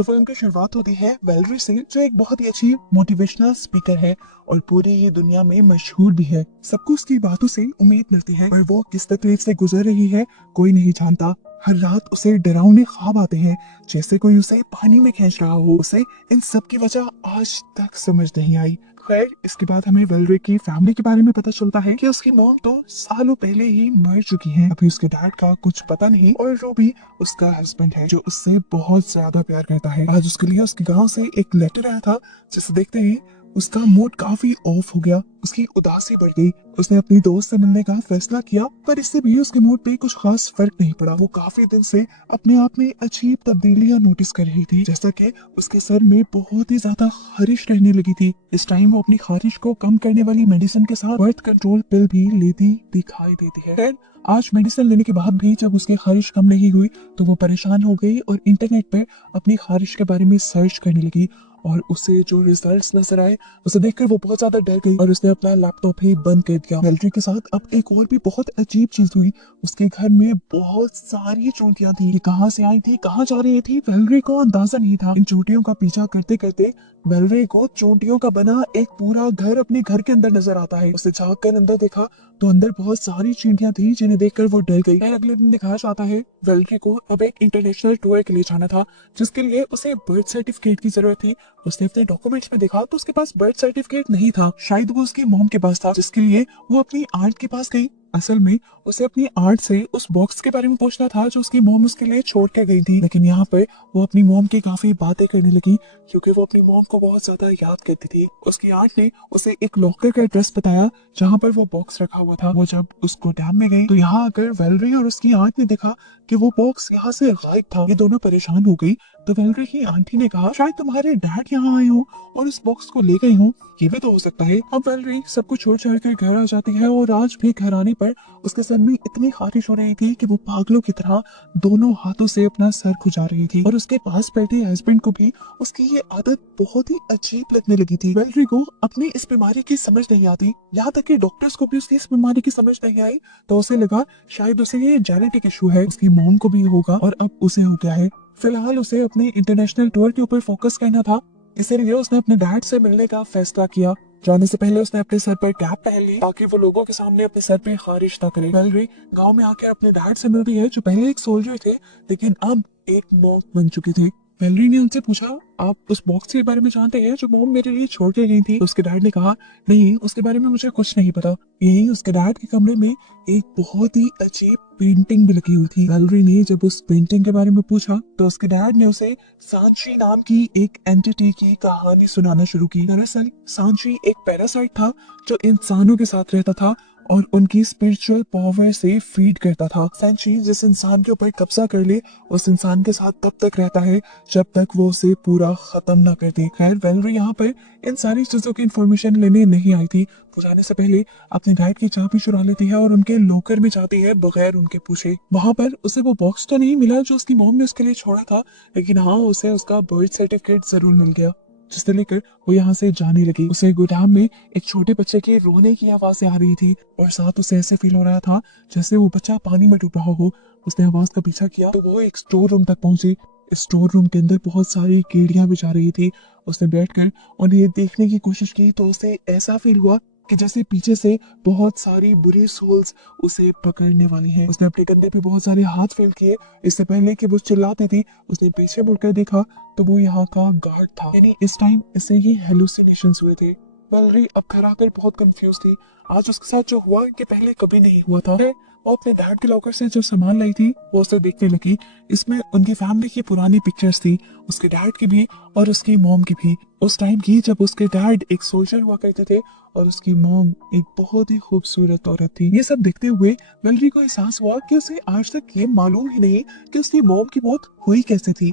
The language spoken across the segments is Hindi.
तो फिल्म की शुरुआत होती है वेलरी से, जो एक बहुत ही अच्छी मोटिवेशनल स्पीकर है और पूरी ये दुनिया में मशहूर भी है। सबको उसकी बातों से उम्मीद मिलती है, पर वो किस तकलीफ से गुजर रही है कोई नहीं जानता। हर रात उसे डरावने ख्वाब आते हैं, जैसे कोई उसे पानी में खींच रहा हो। उसे इन सब की वजह आज तक समझ नहीं आई। खैर, इसके बाद हमें वेलरी की फैमिली के बारे में पता चलता है कि उसकी मॉम तो सालों पहले ही मर चुकी है। अभी उसके डैड का कुछ पता नहीं और रूबी उसका हस्बैंड है, जो उससे बहुत ज्यादा प्यार करता है। आज उसके लिए उसके गांव से एक लेटर आया था, जिसे देखते ही उसका मूड काफी ऑफ हो गया। उसकी उदासी बढ़ गई। उसने अपनी दोस्त से मिलने का फैसला किया, पर इससे भी उसके मूड पे कुछ खास फर्क नहीं पड़ा। वो काफी दिन से अपने आप में अजीब तब्दीलियां नोटिस कर रही थी, जैसा कि उसके सर में बहुत ही ज्यादा खारिश रहने लगी थी। इस टाइम वो अपनी खारिश को कम करने वाली मेडिसिन के साथ बर्थ कंट्रोल पिल भी लेती दिखाई देती है। खैर, आज मेडिसिन लेने के बाद भी जब उसकी खारिश कम नहीं हुई, तो वो परेशान हो गई और इंटरनेट पर अपनी खारिश के बारे में सर्च करने लगी। और उसे जो रिजल्ट्स नजर आए, उसे देखकर वो बहुत ज्यादा डर गई और उसने अपना लैपटॉप ही बंद कर दिया। वेलरी के साथ अब एक और भी बहुत अजीब चीज हुई। उसके घर में बहुत सारी चोटियां थी। ये कहाँ से आई थी, कहाँ जा रही थी, वेलरी को अंदाजा नहीं था। इन चोटियों का पीछा करते करते वेलरी को चोटियों का बना एक पूरा घर अपने घर के अंदर नजर आता है। उसे झांक कर अंदर देखा तो अंदर बहुत सारी चींटियां थी, जिन्हें देखकर वो डर गई। फिर अगले दिन दिखाया जाता है वेलरी को अब एक इंटरनेशनल टूर के लिए जाना था, जिसके लिए उसे बर्थ सर्टिफिकेट की जरूरत थी। उसने अपने डॉक्यूमेंट्स में देखा तो उसके पास बर्थ सर्टिफिकेट नहीं था। शायद वो उसकी मॉम के पास था, जिसके लिए वो अपनी आंट के पास गई। असल में उसे अपनी आंट से उस बॉक्स के बारे में पूछना था जो उसकी मॉम उसके लिए छोड़ के गई थी। लेकिन यहाँ पर वो अपनी मॉम की काफी बातें करने लगी, क्योंकि वो अपनी मॉम को बहुत ज्यादा याद करती थी। उसकी आंट ने उसे एक लॉकर का एड्रेस बताया जहाँ पर वो बॉक्स रखा हुआ था। वो जब उस गोदाम में गई तो यहाँ आकर वेलरी और उसकी आंट ने देखा कि वो बॉक्स यहाँ से गायब था। ये दोनों परेशान हो गई तो वेलरी की आंटी ने कहा, शायद तुम्हारे डैड यहाँ आए हो और इस बॉक्स को ले गए हो। ये भी तो हो सकता है। अब वेलरी सब कुछ छोड़ छाड़ कर घर आ जाती है और आज भी घर आने पर उसके सर में इतनी खारिश हो रही थी कि वो पागलों की तरह दोनों हाथों से अपना सर खुजा रही थी। और उसके पास बैठे हस्बैंड को भी उसकी ये आदत बहुत ही अजीब लगने लगी थी। वेलरी को अपनी इस बीमारी की समझ नहीं आती, यहाँ तक कि डॉक्टर्स को भी उसकी इस बीमारी की समझ नहीं आई। तो उसे लगा शायद उसे ये जेनेटिक इशू है, उसकी मॉम को भी होगा और अब उसे हो गया है। फिलहाल उसे अपने इंटरनेशनल टूर के ऊपर फोकस करना था, इसीलिए उसने अपने डैड से मिलने का फैसला किया। जाने से पहले उसने अपने सर पर कैप पहन ली, ताकि वो लोगों के सामने अपने सर पे खारिश ना करे। वेलरी गांव में आकर अपने डैड से मिलती है, जो पहले एक सोल्जर थे लेकिन अब एक मॉन्क बन चुके थे। वेलरी ने उनसे पूछा, आप उस बॉक्स के बारे में जानते हैं जो मॉम मेरे लिए छोड़ के गई थी? तो उसके डैड ने कहा, नहीं, उसके बारे में मुझे कुछ नहीं पता। यही उसके डैड के कमरे में एक बहुत ही अजीब पेंटिंग भी लगी हुई थी। वेलरी ने जब उस पेंटिंग के बारे में पूछा तो उसके डैड ने उसे सांची नाम की एक एंटिटी की कहानी सुनाना शुरू की। दरअसल सांची एक पैरासाइट था जो इंसानों के साथ रहता था और उनकी स्पिरिचुअल पावर से फीड करता था। सांची जिस इंसान के ऊपर कब्जा कर ले, उस इंसान के साथ तब तक रहता है जब तक वो उसे पूरा खत्म ना कर दे। खैर, वेलरी यहाँ पर इन सारी चीजों की इंफॉर्मेशन लेने नहीं आई थी। वो जाने से पहले अपने डैड की चाबी चुरा लेती है और उनके लॉकर में जाती है बगैर उनके पूछे। वहां पर उसे वो बॉक्स तो नहीं मिला जो उसकी मॉम ने उसके लिए छोड़ा था, लेकिन हाँ, उसे उसका बर्थ सर्टिफिकेट जरूर मिल गया, जिसे लेकर वो यहाँ से जाने लगी। उसे गोदाम में एक छोटे बच्चे के रोने की आवाजें आ रही थी और साथ उसे ऐसे फील हो रहा था जैसे वो बच्चा पानी में डूब रहा हो। उसने आवाज का पीछा किया तो वो एक स्टोर रूम तक पहुंची। इस स्टोर रूम के अंदर बहुत सारी कीड़ियां भी जा रही थी। उसने बैठकर उन्हें देखने की कोशिश की तो उसे ऐसा फील हुआ कि जैसे पीछे से बहुत सारी बुरी सोल्स उसे पकड़ने वाली हैं। उसने अपने कंधे पे बहुत सारे हाथ फील किए। इससे पहले कि वो चिल्लाती थी, उसने पीछे मुड़कर देखा तो वो यहाँ का गार्ड था। यानी इस टाइम इसे ये हेलुसिनेशंस हुए थे। वेलरी अब घर आकर बहुत कंफ्यूज थी। आज उसके साथ जो हुआ कि पहले कभी नहीं हुआ था। वो अपने डैड के लॉकर से जो सामान लाई थी वो उसे देखने लगी। इसमें उनकी फैमिली की पुरानी पिक्चर्स थी, उसके डैड की भी और उसकी मॉम की भी। उस टाइम की जब उसके डैड एक सोल्जर हुआ करते थे और उसकी मॉम एक बहुत ही खूबसूरत औरत थी। ये सब देखते हुए वेलरी को एहसास हुआ कि उसे आज तक ये मालूम ही नहीं कि उसकी मॉम की मौत हुई कैसे थी।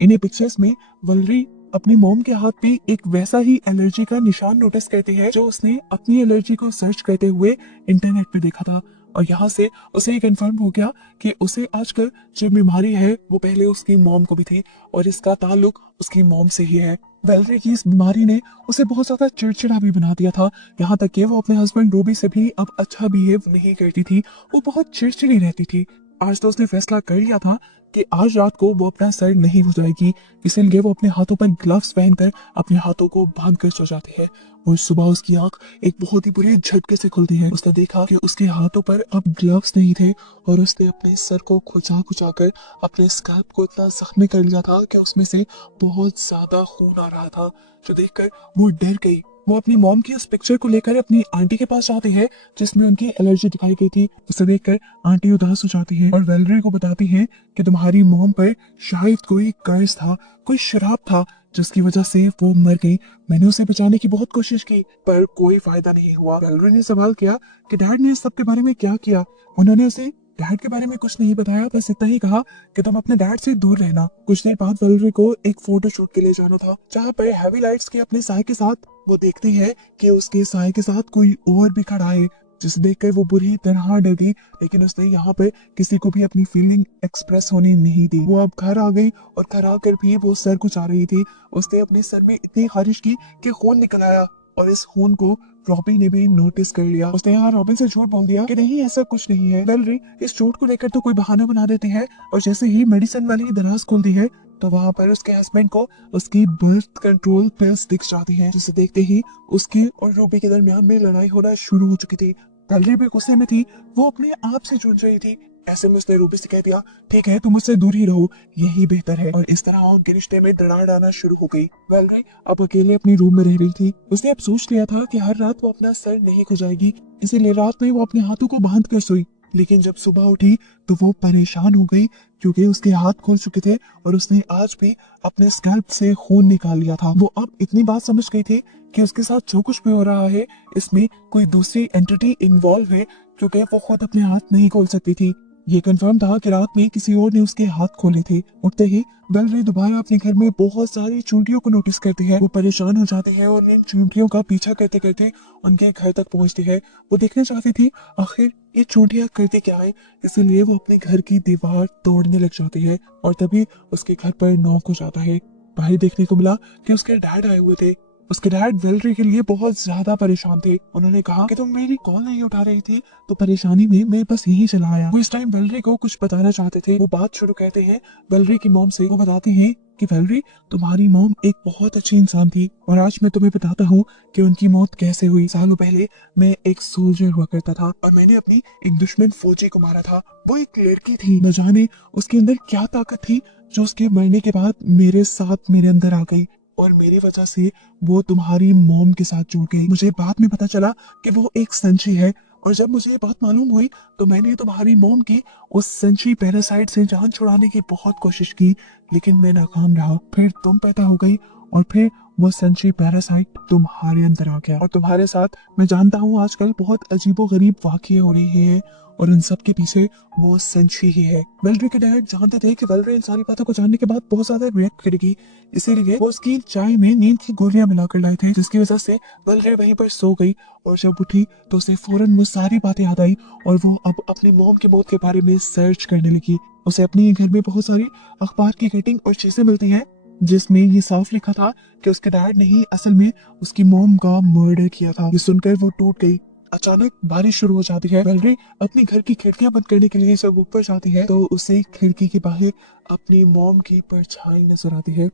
इन्हीं पिक्चर्स में वेलरी अपनी मॉम के हाथ पे एक वैसा ही एलर्जी का निशान नोटिस करती है जो उसने अपनी एलर्जी को सर्च करते हुए इंटरनेट पे देखा था। और यहाँ से उसे कंफर्म हो गया कि उसे आजकल जो बीमारी है वो पहले उसकी मॉम को भी थी और इसका ताल्लुक उसकी मॉम से ही है। वेलरी की इस बीमारी ने उसे बहुत ज्यादा चिड़चिड़ा भी बना दिया था, यहाँ तक कि वो अपने हस्बैंड रूबी से भी अब अच्छा बिहेव नहीं करती थी। वो बहुत चिड़चिड़ी रहती थी। आज तो उसने फैसला कर लिया था कि आज रात को वो अपना सर नहीं खुजाएगी, इसीलिए वो अपने हाथों पर ग्लव्स पहनकर अपने हाथों को बांध कर सो जाती है। और सुबह उसकी आंख एक बहुत ही बुरे झटके से खुलती है। उसने देखा कि उसके हाथों पर अब ग्लव्स नहीं थे और उसने अपने सर को खुजा खुजा कर अपने स्कैल्प को इतना जख्मी कर लिया था कि उसमें से बहुत ज्यादा खून आ रहा था, जो देखकर वो डर गई। वो अपनी मॉम की उस पिक्चर को लेकर अपनी आंटी के पास जाती है जिसमें उनकी एलर्जी दिखाई गई थी। उसे देखकर आंटी उदास हो जाती है और वेलेरी को बताती है कि तुम्हारी मॉम पर शायद कोई कर्ज था, कोई शराब था जिसकी वजह से वो मर गई। मैंने उसे बचाने की बहुत कोशिश की पर कोई फायदा नहीं हुआ। वेलेरी ने सवाल किया कि डैड ने इस सब के बारे में क्या किया। उन्होंने उसे डैड के बारे में कुछ नहीं बताया, बस इतना ही कहा कि तुम अपने डैड से दूर रहना। कुछ देर बाद वेलेरी को एक फोटो शूट के लिए जाना था जहाँ पर हैवी लाइट्स के अपने साय के साथ वो देखती है कि उसके साय के साथ कोई और भी खड़ा है, जिसे देखकर वो बुरी तरह डर गई। लेकिन उसने यहाँ पे किसी को भी अपनी फीलिंग एक्सप्रेस होने नहीं दी। वो अब घर आ गई और घर आकर भी वो सर कुचा रही थी। उसने अपने सर में इतनी खारिश की कि खून निकल आया और इस खून को रॉबिन ने भी नोटिस कर लिया। उसने यहाँ रॉबिन से झूठ बोल दिया कि नहीं ऐसा कुछ नहीं है। वेलेरी इस चोट को लेकर तो कोई बहाना बना देती है और जैसे ही मेडिसिन वाली दराज खुलती है तो वहां पर उसके हस्बैंड को उसकी बर्थ कंट्रोल पिल्स दिख जाती हैं, जिसे देखते ही उसकी और रूबी के दरमियान में लड़ाई होना शुरू हो चुकी थी। वेलेरी भी गुस्से में थी, वो अपने आप से जूझ रही थी। ऐसे में उसने रूबी से कह दिया ठीक है तुम मुझसे दूर ही रहो, यही बेहतर है। और इस तरह उनके रिश्ते में दरार आना शुरू हो गई। वेलेरी अब अकेले अपनी रूम में रह रही थी। उसने अब सोच लिया था कि हर रात वो अपना सर नहीं खुजाएगी, इसीलिए रात में वो अपने हाथों को बांध कर सोई। लेकिन जब सुबह उठी तो वो परेशान हो गई क्योंकि उसके हाथ खुल चुके थे और उसने आज भी अपने स्कैल्प से खून निकाल लिया था। वो अब इतनी बात समझ गई थी कि उसके साथ जो कुछ भी हो रहा है इसमें कोई दूसरी एंटिटी इन्वॉल्व है, क्योंकि वो खुद अपने हाथ नहीं खोल सकती थी। ये कंफर्म था कि रात में किसी और ने उसके हाथ खोले थे। उठते ही वेलेरी दोबारा अपने घर में बहुत सारी चूंटियों को नोटिस करती है। वो परेशान हो जाती है और इन चूंटियों का पीछा करते करते उनके घर तक पहुंचती है। वो देखना चाहती थी आखिर ये चूंटियां करती क्या है, इसीलिए वो अपने घर की दीवार तोड़ने लग जाती है। और तभी उसके घर पर नॉक हो जाता है। बाहर देखने को मिला कि उसके डैड आए हुए थे। उसके डैड वेलेरी के लिए बहुत ज्यादा परेशान थे। उन्होंने कहा कि तुम मेरी कॉल नहीं उठा रही थी तो परेशानी में मैं बस यही चला आया। वो इस टाइम वेलेरी को कुछ बताना चाहते थे। वो बात शुरू करते हैं वेलेरी की मॉम से। वो बताते हैं कि वेलेरी तुम्हारी मॉम एक बहुत अच्छी इंसान थी और आज मैं तुम्हें बताता हूँ कि उनकी मौत कैसे हुई। सालों पहले मैं एक सोल्जर हुआ करता था और मैंने अपनी एक दुश्मन फौजी को मारा था। वो एक लड़की थी, न जाने उसके अंदर क्या ताकत थी जो उसके मरने के बाद मेरे साथ मेरे अंदर आ गई और मेरी वजह से वो तुम्हारी मॉम के साथ जुड़ गई। मुझे बाद में पता चला कि वो एक संची है और जब मुझे ये बात मालूम हुई तो मैंने तुम्हारी मॉम की उस संची पैरासाइट से जान छुड़ाने की बहुत कोशिश की, लेकिन मैं नाकाम रहा। फिर तुम पैदा हो गई और फिर वो संची पैरासाइट तुम्हारे अंदर आ गया और तुम्हारे साथ मैं जानता हूँ आजकल बहुत अजीबो गरीब वाकये हो रहे हैं और उन सब के पीछे वो संची ही है। वेलेरी के डैड जानते थे कि वेलेरी इन सारी बातों को जानने के बाद बहुत ज्यादा रिएक्ट करेगी, इसीलिए वो उसकी चाय में नींद की गोलियां मिलाकर लाए थे, जिसकी वजह से वेलेरी वहीं पर सो गई। और जब उठी तो उसे फौरन वो सारी बातें याद आई और वो अब अपनी मॉम की मौत के बारे में सर्च करने लगी। उसे अपने घर में बहुत सारी अखबार की कटिंग और चीजें मिलती हैं जिसमें ये साफ लिखा था कि उसके डैड ने ही असल में उसकी मॉम का मर्डर किया था। ये सुनकर वो टूट गई। अचानक बारिश शुरू हो जाती है। वेलेरी अपने घर की खिड़कियां बंद करने के लिए जब ऊपर जाती है तो उसे खिड़की के बाहर अपनी मॉम की परछाई नजर आती है।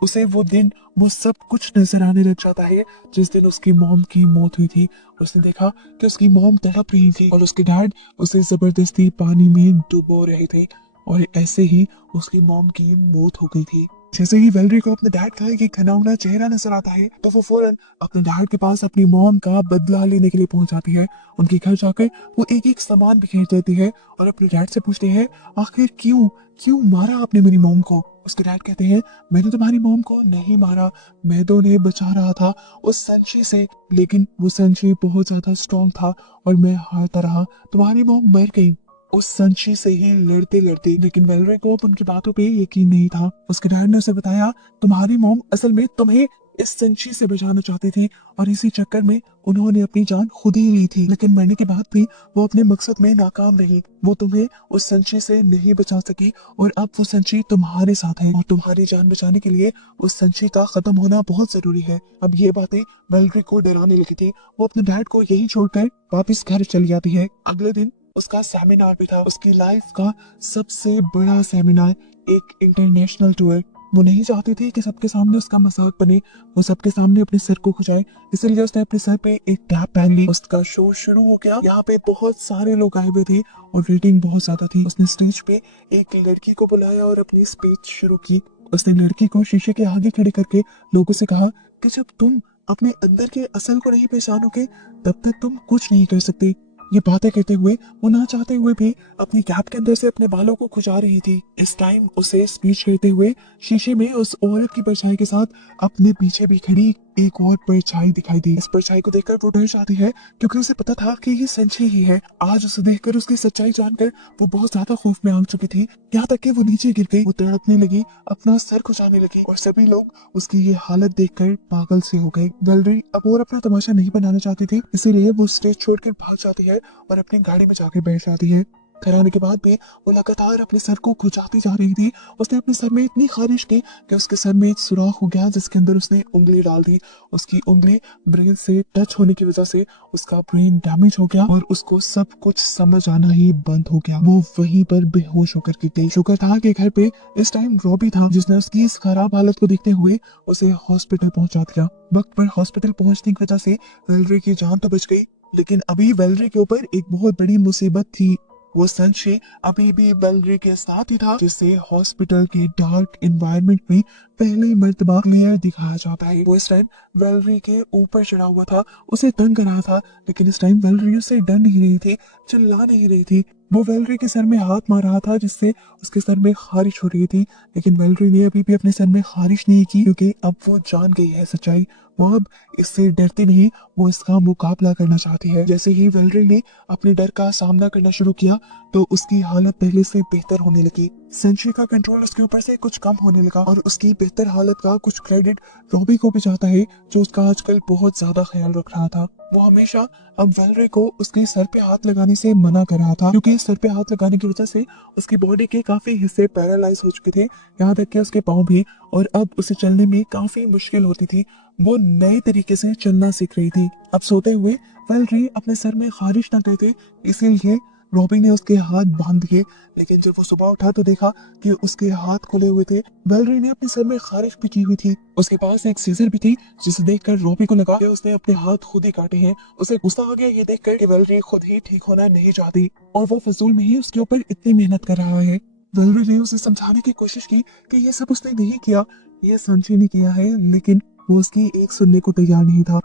उसे वो दिन वो सब कुछ नजर आने लग जाता है जिस दिन उसकी मॉम की मौत हुई थी। उसने देखा कि उसकी मॉम तड़प रही थी और उसके डैड उसे जबरदस्ती पानी में डुबो रहे थे और ऐसे ही उसकी मॉम की मौत हो गई थी। जैसे ही वेलेरी को अपने डैड का एक घिनौना चेहरा नजर आता है तो वो फौरन अपने डैड के पास अपनी मॉम का बदला लेने के लिए पहुंच जाती है। उनके घर जाकर वो एक एक सामान बिखेर देती है और अपने डैड से पूछती है आखिर क्यों क्यों मारा आपने मेरी मॉम को। उसके डैड कहते हैं मैंने तुम्हारी मॉम को नहीं मारा, मैं तो उन्हें बचा रहा था उस संशी से, लेकिन वो संशी बहुत ज्यादा स्ट्रॉन्ग था और मैं हारता रहा, तुम्हारी मॉम मर गई उस संशी से ही लड़ते लड़ते। लेकिन वेलेरी को अब उनकी बातों पे यकीन नहीं था। उसके डैड ने उसे बताया तुम्हारी मॉम असल में तुम्हें इस संशी से बचाना चाहती थी और इसी चक्कर में उन्होंने अपनी जान खुद ही ली थी, लेकिन मरने के बाद भी वो अपने मकसद में नाकाम रही। वो तुम्हें उस संशी से नहीं बचा सकी और अब वो संशी तुम्हारे साथ है और तुम्हारी जान बचाने के लिए उस संशी का खत्म होना बहुत जरूरी है। अब ये बातें वेलेरी को डराने लगी थी। वो अपने डैड को यही छोड़कर वापस घर चली जाती है। अगले दिन उसका सेमिनार भी था, उसकी लाइफ का सबसे बड़ा सेमिनार, एक इंटरनेशनल टूर। वो नहीं चाहती थी कि सबके सामने उसका मजाक बने, वो सबके सामने अपने सर को खुजाए, इसलिए उसने अपने सर पे एक कैप पहन ली। उसका शो शुरू हो गया। यहाँ पे बहुत सारे लोग आए हुए थे और रेटिंग बहुत ज्यादा थी। उसने स्टेज पे एक लड़की को बुलाया और अपनी स्पीच शुरू की। उसने लड़की को शीशे के आगे खड़े करके लोगों से कहा कि जब तुम अपने अंदर के असल को नहीं पहचानोगे तब तक तुम कुछ नहीं कर सकते। ये बातें करते हुए वो ना चाहते हुए भी अपनी कैप के अंदर से अपने बालों को खुजा रही थी। इस टाइम उसे स्पीच करते हुए शीशे में उस औरत की परछाई के साथ अपने पीछे भी खड़ी एक और परछाई दिखाई दी। इस परछाई को देखकर वो डर जाती है क्योंकि उसे पता था कि ये संची ही है। आज उसे देखकर, उसकी सच्चाई जानकर वो बहुत ज्यादा खौफ में आ चुकी थी, यहाँ तक कि वो नीचे गिर गई। वो तड़पने लगी, अपना सर खुजाने लगी और सभी लोग उसकी ये हालत देखकर पागल से हो गए। वेलेरी अब और अपना तमाशा नहीं बनाना चाहती थी, इसीलिए वो स्टेज छोड़कर भाग जाती है और अपनी गाड़ी में जाकर बैठ जाती है। घर आने के बाद भी वो लगातार अपने सर को खुजाती जा रही थी। उसने अपने सर में इतनी खारिश की कि उसके सर में एक सुराख हो गया जिसके अंदर उसने उंगली डाल दी। उसकी उंगली ब्रेन से टच होने की वजह से उसका ब्रेन डैमेज हो गया और उसको सब कुछ समझ आना ही बंद हो गया। वो वहीं पर बेहोश होकर गिर गई। शुक्र था कि घर पे इस टाइम रॉबी था, जिसने उसकी इस खराब हालत को देखते हुए उसे हॉस्पिटल पहुंचा दिया। वक्त पर हॉस्पिटल पहुंचने की वजह से वेलेरी की जान तो बच गई, लेकिन अभी वेलेरी के ऊपर एक बहुत बड़ी मुसीबत थी। वो संशय अभी भी वेलेरी के साथ ही था, जिसे हॉस्पिटल के डार्क एनवायरनमेंट में पहली मर्तबा क्लियर दिखाया जाता है। वो इस टाइम वेलेरी के ऊपर चढ़ा हुआ था, उसे तंग कर रहा था, लेकिन इस टाइम वेलेरी उसे डर नहीं रही थी, चिल्ला नहीं रही थी। वो वेलेरी के सर में हाथ मार रहा था जिससे उसके सर में खारिश हो रही थी, लेकिन वेलेरी ने अभी भी अपने सर में खारिश नहीं की क्योंकि अब वो जान गई है सच्चाई। वो अब इससे डरती नहीं, वो इसका मुकाबला करना चाहती है। जैसे ही वेलेरी ने अपने डर का सामना करना शुरू किया तो उसकी हालत पहले से बेहतर होने लगी। संशय का कंट्रोल उसके ऊपर से कुछ कम होने लगा और उसकी बेहतर हालत का कुछ क्रेडिट रॉबी को भी जाता है, जो उसका आजकल बहुत ज्यादा ख्याल रख रहा था। वो हमेशा अब वेलेरी को उसके सर पे हाथ लगाने से मना कर रहा था क्योंकि सर पे हाथ लगाने की वजह से उसकी बॉडी के काफी हिस्से पैरालाइज हो चुके थे, यहाँ तक कि उसके पाँव भी, और अब उसे चलने में काफी मुश्किल होती थी। वो नए तरीके से चलना सीख रही थी। अब सोते हुए वेलेरी अपने सर में खारिश न करते, इसीलिए रॉबी ने उसके हाथ बांध दिए, लेकिन जब वो सुबह उठा तो देखा कि उसके हाथ खुले हुए थे। वेलेरी ने अपने सर में खारिश भी की हुई थी। उसके पास एक सीजर भी थी, जिसे देखकर रॉबी को लगा कि उसने अपने हाथ खुद ही काटे हैं। उसे गुस्सा आ गया ये देखकर कि वेलेरी खुद ही ठीक होना नहीं चाहती और वो फजूल में ही उसके ऊपर इतनी मेहनत कर रहा है। वेलेरी ने उसे समझाने की कोशिश की कि ये सब उसने नहीं किया, ये संजय ने किया है, लेकिन वो उसकी एक सुनने को तैयार नहीं था।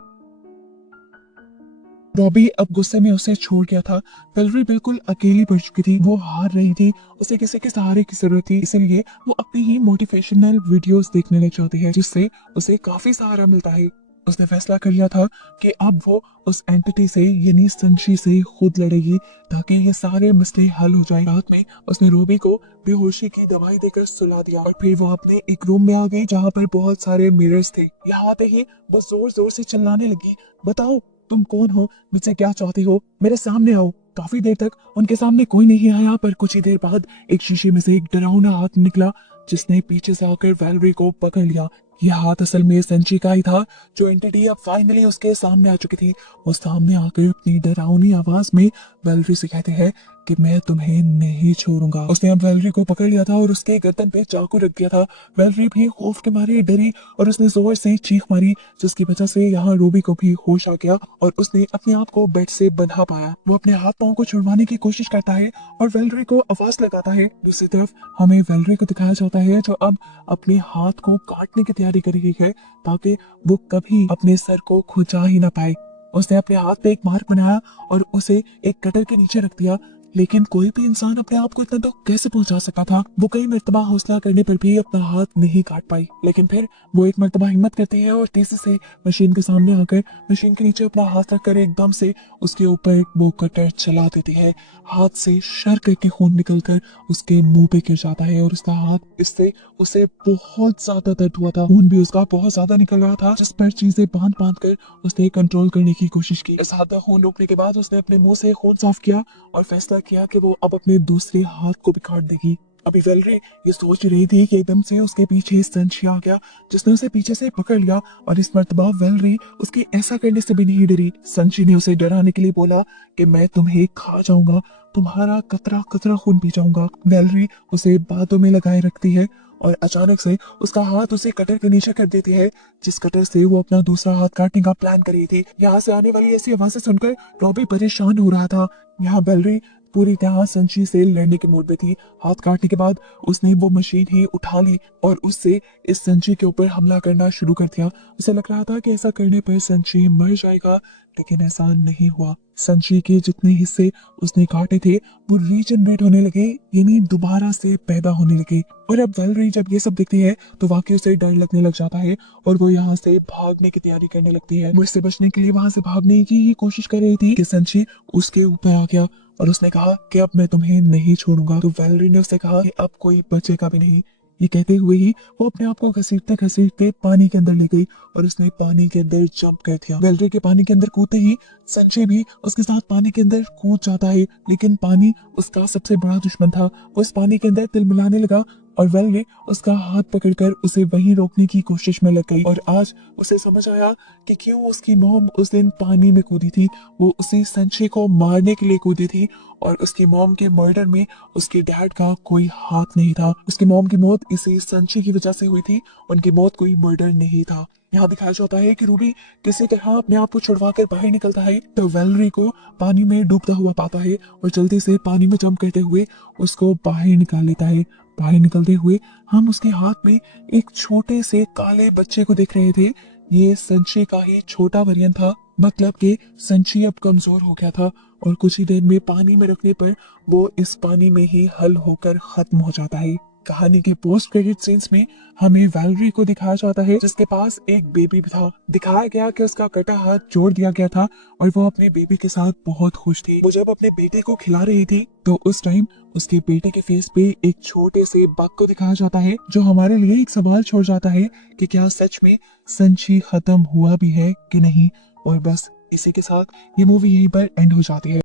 रॉबी अब गुस्से में उसे छोड़ गया था। वेलेरी बिल्कुल अकेली पड़ चुकी थी, वो हार रही थी, उसे किसी के सहारे की जरूरत थी, इसलिए वो अपनी ही मोटिवेशनल वीडियोस देखने लग जाती है, जिससे उसे काफी सहारा मिलता है। उसने फैसला कर लिया था कि अब वो उस एंटिटी से यानी संशी से खुद लड़ेगी ताकि ये सारे मसले हल हो जाए। रात में उसने रूबी को बेहोशी की दवाई देकर सुला दिया और फिर वो अपने एक रूम में आ गई जहाँ पर बहुत सारे मिरर्स थे। यहाँ आते ही वो जोर जोर से चिल्लाने लगी, बताओ तुम कौन हो, मुझसे क्या चाहती हो, मेरे सामने आओ। काफी देर तक उनके सामने कोई नहीं आया, पर कुछ ही देर बाद एक शीशे में से एक डरावना हाथ निकला जिसने पीछे से आकर वेलेरी को पकड़ लिया। यह हाथ असल में संची का ही था, जो एंटिटी अब फाइनली उसके सामने आ चुकी थी। वो सामने आकर अपनी डरावनी आवाज में वेलेरी से कहते हैं कि मैं तुम्हें नहीं छोड़ूंगा। उसने अब वेलेरी को पकड़ लिया था और उसके गर्दन पे चाकू रख दिया था। वेलेरी भी खौफ के मारे डरी और उसने जोर से चीख मारी, जिसकी वजह से यहाँ रूबी को भी होश आ गया और उसने अपने आप को बेड से बंधा पाया। वो अपने हाथ पांव को छुड़वाने की कोशिश करता है और वेलेरी को आवाज लगाता है। दूसरी तरफ हमें वेलेरी को दिखाया जाता है जो अब अपने हाथ को काटने की तैयारी कर रही है ताकि वो कभी अपने सर को खुजा ही ना पाए। उसने अपने हाथ पे एक मार्क बनाया और उसे एक कटर के नीचे रख दिया, लेकिन कोई भी इंसान अपने आप को इतना दुख कैसे पहुंचा सकता था। वो कई मर्तबा हौसला करने पर भी अपना हाथ नहीं काट पाई, लेकिन फिर वो एक मर्तबा हिम्मत करती है और तेजी से मशीन के सामने आकर मशीन के नीचे अपना हाथ रखकर एकदम से उसके ऊपर वो कटर चला देती है। हाथ से शर करके खून निकलकर उसके मुंह पे गिर जाता है और उसका हाथ, इससे उसे बहुत ज्यादा दर्द हुआ था। खून भी उसका बहुत ज्यादा निकल रहा था, जिस पर चीजें बांध बांध कर उसने कंट्रोल करने की कोशिश की। इस हाथ में खून रोकने के बाद उसने अपने मुंह से खून साफ किया और फैसला किया कि वो अब अपने दूसरे हाथ को भी काट देगी। अभी वेलेरी ये सोच रही थी कि एकदम से उसके पीछे संशी आ गया, जिसने उसे पीछे से पकड़ लिया और इस मर्तबा वेलेरी उसके ऐसा करने से भी नहीं डरी। संशी ने उसे डराने के लिए बोला कि मैं तुम्हें खा जाऊंगा। तुम्हारा कतरा कतरा खून पी जाऊंगा। वैलेरी उसे बातों में लगाए रखती है और अचानक से उसका हाथ उसे कटर के नीचे कर देती है, जिस कटर से वो अपना दूसरा हाथ काटने का प्लान कर रही थी। यहाँ से आने वाली ऐसी आवाजें सुनकर रॉबी परेशान हो रहा था। यहाँ वैलेरी पूरी तरह संची से लड़ने के मूड में थी। हाथ काटने के बाद उसने वो मशीन ही उठा ली और उससे इस संची के ऊपर हमला करना शुरू कर दिया। उसे लग रहा था कि ऐसा करने पर संची मर जाएगा, लेकिन ऐसा नहीं हुआ। संची के जितने हिस्से उसने काटे थे वो रीजनरेट होने लगे, यानी दोबारा से पैदा होने लगे। और अब वैलेरी जब ये सब देखती है तो वाकई उसे डर लगने लग जाता है और वो यहाँ से भागने की तैयारी करने लगती है। वो इससे बचने के लिए वहां से भागने की ही कोशिश कर रही थी कि संची उसके ऊपर आ गया और उसने कहा कि अब मैं तुम्हें नहीं छोड़ूंगा। तो वैलेरी ने उससे कहा कि अब कोई बचेगा भी नहीं। ये कहते हुए ही वो अपने आप को घसीटते घसीटते पानी के अंदर ले गई और उसने पानी के अंदर जंप कर दिया। वैलेरी के पानी के अंदर कूदते ही संजय भी उसके साथ पानी के अंदर कूद जाता है, लेकिन पानी उसका सबसे बड़ा दुश्मन था। वो इस पानी के अंदर तिलमिलाने लगा और वैलेरी उसका हाथ पकड़कर उसे वहीं रोकने की कोशिश में लग गई। और आज उसे समझ आया कि क्यों उसकी मॉम उस दिन पानी में कूदी थी। वो उसे संजय को मारने के लिए कूदी थी और उसकी मॉम के मर्डर में उसके डैड का कोई हाथ नहीं था। उसकी मॉम की मौत इसी संची की वजह से हुई थी, उनकी मौत कोई मर्डर नहीं था। यहाँ दिखाया जाता है कि रूबी किसी तरह अपने आप को छुड़वा कर बाहर निकलता है तो वैलेरी को पानी में डूबता हुआ पाता है और जल्दी से पानी में जंप करते हुए उसको बाहर निकाल लेता है। बाहर निकलते हुए हम उसके हाथ में एक छोटे से काले बच्चे को देख रहे थे। ये संची का ही छोटा वेरिएंट था, मतलब कि संची अब कमजोर हो गया था और कुछ ही देर में पानी में रखने पर वो इस पानी में ही हल होकर खत्म हो जाता है। कहानी के पोस्ट क्रेडिट सीन्स में हमें वैलेरी को दिखाया जाता है जिसके पास एक बेबी भी था। दिखाया गया कि उसका कटा हाथ जोड़ दिया गया था और वो अपने बेबी के साथ बहुत खुश थी। वो जब अपने बेटे को खिला रही थी तो उस टाइम उसके बेटे के फेस पे एक छोटे से बग को दिखाया जाता है, जो हमारे लिए एक सवाल छोड़ जाता है कि क्या सच में संची खत्म हुआ भी है कि नहीं। और बस इसी के साथ ये मूवी यहीं पर एंड हो जाती है।